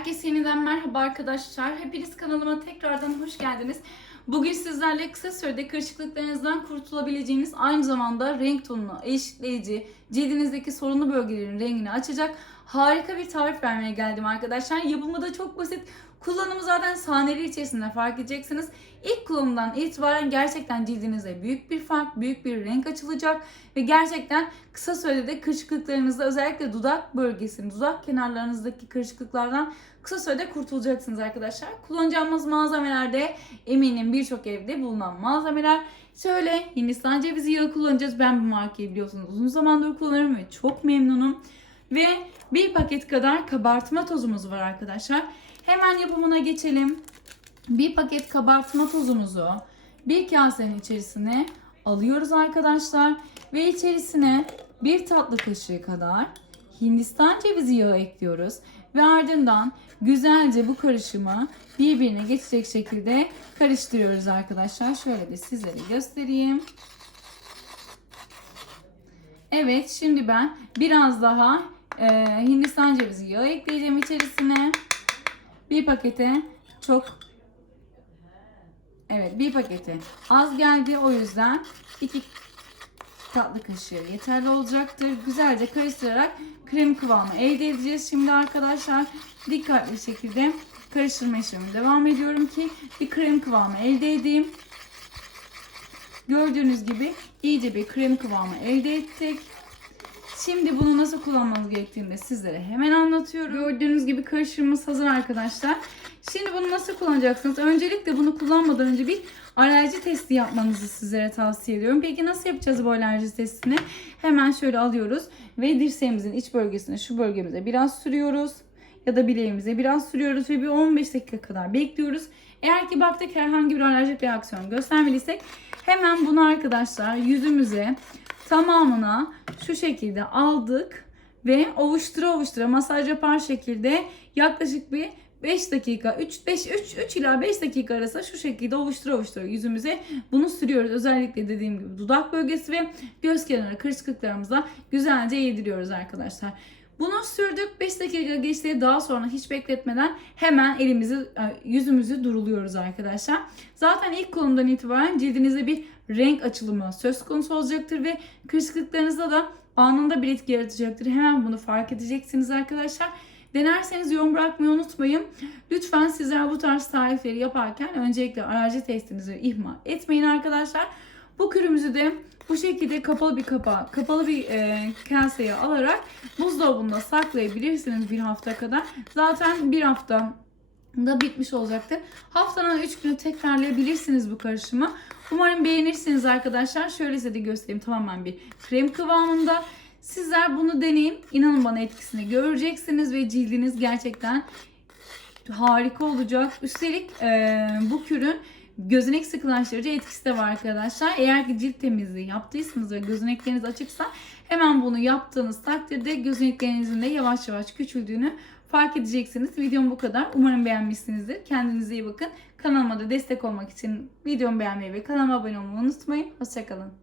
Herkese yeniden merhaba arkadaşlar. Hepiniz kanalıma tekrardan hoş geldiniz. Bugün sizlerle kısa sürede kırışıklıklarınızdan kurtulabileceğiniz aynı zamanda renk tonunu eşitleyici, cildinizdeki sorunlu bölgelerin rengini açacak harika bir tarif vermeye geldim arkadaşlar. Yapımı da çok basit. Kullanımı zaten saniyeler içerisinde fark edeceksiniz. İlk kullanımdan itibaren gerçekten cildinize büyük bir fark, büyük bir renk açılacak ve gerçekten kısa sürede de kırışıklıklarınızda özellikle dudak bölgesini, dudak kenarlarınızdaki kırışıklıklardan kısa sürede kurtulacaksınız arkadaşlar. Kullanacağımız malzemeler de eminim birçok evde bulunan malzemeler. Şöyle Hindistan cevizi yağı kullanacağız. Ben bu markayı biliyorsunuz uzun zamandır kullanıyorum ve çok memnunum. Ve bir paket kadar kabartma tozumuz var arkadaşlar. Hemen yapımına geçelim. Bir paket kabartma tozumuzu bir kasenin içerisine alıyoruz arkadaşlar. Ve içerisine bir tatlı kaşığı kadar Hindistan cevizi yağı ekliyoruz. Ve ardından güzelce bu karışımı birbirine geçecek şekilde karıştırıyoruz arkadaşlar. Şöyle de sizlere göstereyim. Evet şimdi ben biraz daha e, Hindistan cevizi yağı ekleyeceğim içerisine. Bir pakete çok Evet bir pakete az geldi o yüzden iki tatlı kaşığı yeterli olacaktır. Güzelce karıştırarak krem kıvamı elde edeceğiz. Şimdi arkadaşlar dikkatli şekilde karıştırma işlemine devam ediyorum ki bir krem kıvamı elde edeyim. Gördüğünüz gibi iyice bir krem kıvamı elde ettik. Şimdi bunu nasıl kullanmanız gerektiğini de sizlere hemen anlatıyorum. Gördüğünüz gibi karışımımız hazır arkadaşlar. Şimdi bunu nasıl kullanacaksınız? Öncelikle bunu kullanmadan önce bir alerji testi yapmanızı sizlere tavsiye ediyorum. Peki nasıl yapacağız bu alerji testini? Hemen şöyle alıyoruz ve dirseğimizin iç bölgesine şu bölgemize biraz sürüyoruz. Ya da bileğimize biraz sürüyoruz ve bir 15 dakika kadar bekliyoruz. Eğer ki baktık herhangi bir alerjik reaksiyon göstermeliysek hemen bunu arkadaşlar yüzümüze tamamına şu şekilde aldık ve ovuştura ovuştura masaj yapar şekilde yaklaşık bir 5 dakika 3 5 3 3 ila 5 dakika arası şu şekilde ovuştura ovuştura yüzümüze bunu sürüyoruz. Özellikle dediğim gibi dudak bölgesi ve göz kenarı kırışıklıklarımıza güzelce yediriyoruz arkadaşlar. Bunu sürdük 5 dakika geçti daha sonra hiç bekletmeden hemen elimizi yüzümüzü duruluyoruz arkadaşlar. Zaten ilk kolumdan itibaren cildinize bir renk açılımı söz konusu olacaktır ve kırışıklıklarınızda da anında bir etki yaratacaktır. Hemen bunu fark edeceksiniz arkadaşlar. Denerseniz yorum bırakmayı unutmayın. Lütfen sizler bu tarz tarifleri yaparken öncelikle alerji testinizi ihmal etmeyin arkadaşlar. Bu kürümüzü de bu şekilde kapalı bir kapağı, kapalı bir e, kaseye alarak buzdolabında saklayabilirsiniz bir hafta kadar. Zaten bir hafta da bitmiş olacaktır. Haftanın 3 günü tekrarlayabilirsiniz bu karışımı. Umarım beğenirsiniz arkadaşlar. Şöyle size de göstereyim tamamen bir krem kıvamında. Sizler bunu deneyin. İnanın bana etkisini göreceksiniz ve cildiniz gerçekten harika olacak. Üstelik e, bu kürün gözenek sıkılaştırıcı etkisi de var arkadaşlar. Eğer ki cilt temizliği yaptıysanız ve gözenekleriniz açıksa hemen bunu yaptığınız takdirde gözeneklerinizin de yavaş yavaş küçüldüğünü fark edeceksiniz. Videom bu kadar. Umarım beğenmişsinizdir. Kendinize iyi bakın. Kanalıma da destek olmak için videomu beğenmeyi ve kanalıma abone olmayı unutmayın. Hoşçakalın.